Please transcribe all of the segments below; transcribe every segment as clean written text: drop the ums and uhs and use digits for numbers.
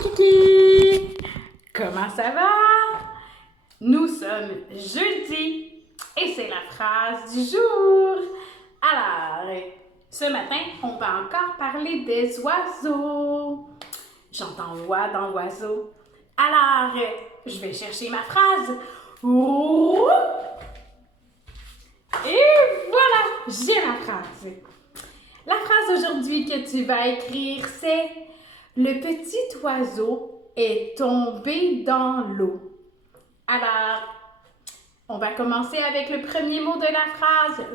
kiki! Comment ça va? Nous sommes jeudi et c'est la phrase du jour. Alors, ce matin, on va encore parler des oiseaux. J'entends voix dans l'oiseau. Alors, je vais chercher ma phrase. Et voilà, j'ai ma phrase. La phrase aujourd'hui que tu vas écrire, c'est « Le petit oiseau est tombé dans l'eau ». Alors, on va commencer avec le premier mot de la phrase,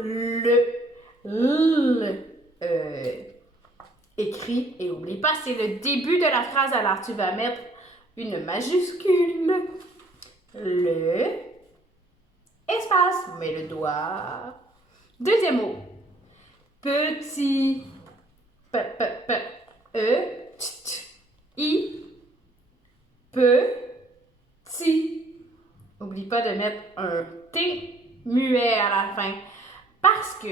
écrit, et n'oublie pas, c'est le début de la phrase, alors tu vas mettre une majuscule. Le, espace, mets le doigt. Deuxième mot, petit, petit. N'oublie pas de mettre un T muet à la fin. Parce que,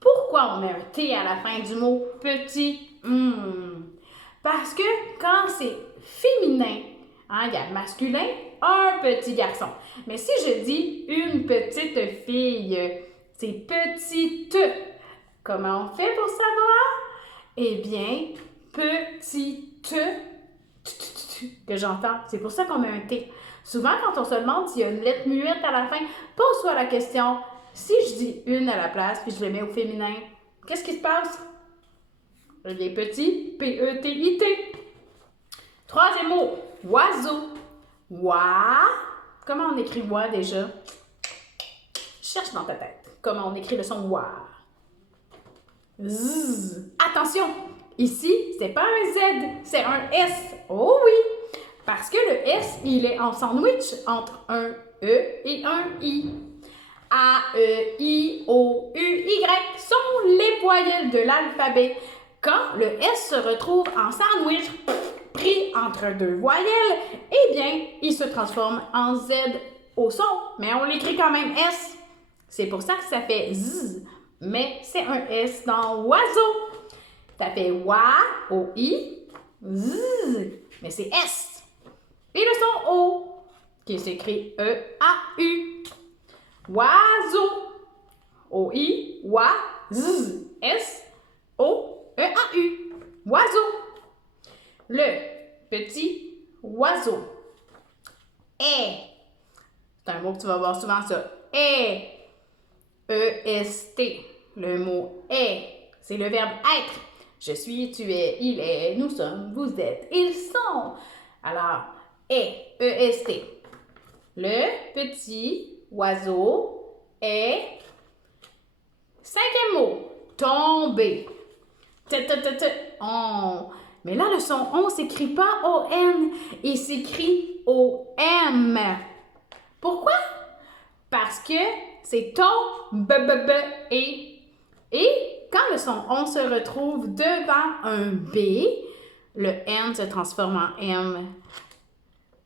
pourquoi on met un T à la fin du mot petit? Parce que quand c'est féminin, il y a le masculin, un petit garçon. Mais si je dis une petite fille, c'est petite. Comment on fait pour savoir? Eh bien, petite que j'entends. C'est pour ça qu'on met un T. Souvent, quand on se demande s'il y a une lettre muette à la fin, pose-toi la question, si je dis une à la place puis je le mets au féminin, qu'est-ce qui se passe? Je viens petit, P-E-T-I-T. Troisième mot, oiseau. Comment on écrit oie déjà? Cherche dans ta tête. Comment on écrit le son oie? Zzz. Attention, ici, c'est pas un Z, c'est un S. Oh oui! Parce que le S, il est en sandwich entre un E et un I. A, E, I, O, U, Y sont les voyelles de l'alphabet. Quand le S se retrouve en sandwich, pris entre deux voyelles, eh bien, il se transforme en Z au son, mais on l'écrit quand même S. C'est pour ça que ça fait Z, mais c'est un S dans oiseau. Ça fait wa, O-I, Z, mais c'est S. Et le son O, qui s'écrit E-A-U. Oiseau. O-I, wa, Z, S, O, E-A-U. Oiseau. Le petit oiseau. Est. C'est un mot que tu vas voir souvent, ça. Est. E-S-T. Le mot est. C'est le verbe être. Je suis, tu es, il est, nous sommes, vous êtes, ils sont. Alors, est, E-S-T. Le petit oiseau est. Cinquième mot, tomber. On. Mais là, le son on s'écrit pas O-N, il s'écrit O-M. Pourquoi? Parce que c'est ton et. Et quand le son on se retrouve devant un B, le N se transforme en M.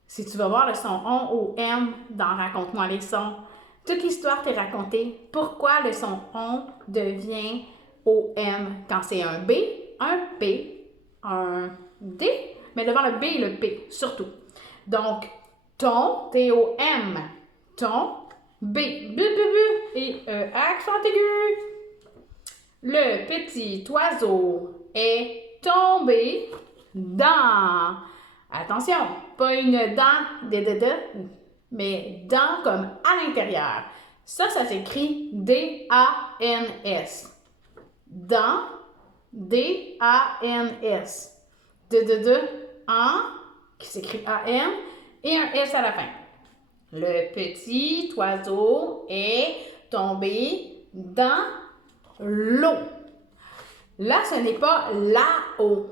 Si tu vas voir le son on ou M dans Raconte-moi les sons, toute l'histoire t'est racontée. Pourquoi le son on devient OM quand c'est un B, un P, un D, mais devant le B et le P, surtout. Donc, ton, T-O-M, ton, B, et accent aigu. Le petit oiseau est tombé dans. Attention, pas une dent, mais dent comme à l'intérieur. Ça s'écrit D-A-N-S. Dent, D-A-N-S. En, qui s'écrit A-N, et un S à la fin. Le petit oiseau est tombé dans l'eau. Là, ce n'est pas là-haut.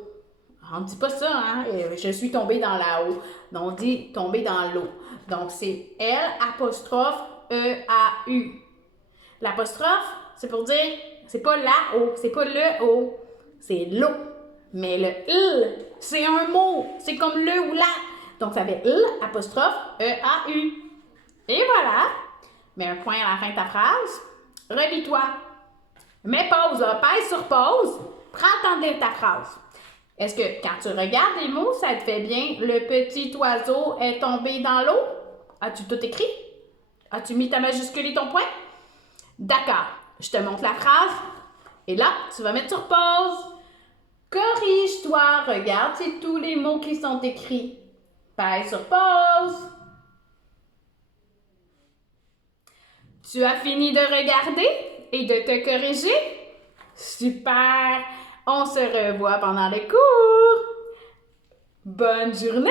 On ne dit pas ça, hein? Je suis tombé dans la eau. On dit tomber dans l'eau. Donc, c'est L'-E-A-U. L'apostrophe, c'est pour dire, c'est pas là-haut, c'est pas le haut, c'est l'eau. Mais le L, c'est un mot. C'est comme le ou la. Donc, ça fait L, apostrophe, E-A-U. Et voilà. Mets un point à la fin de ta phrase. Relis-toi. Mets pause, pèse sur pause. Prends le temps de lire ta phrase. Est-ce que quand tu regardes les mots, ça te fait bien le petit oiseau est tombé dans l'eau? As-tu tout écrit? As-tu mis ta majuscule et ton point? D'accord, je te montre la phrase. Et là, tu vas mettre sur pause. Corrige-toi, regarde c'est tous les mots qui sont écrits. Passe sur pause. Tu as fini de regarder et de te corriger? Super! On se revoit pendant le cours. Bonne journée!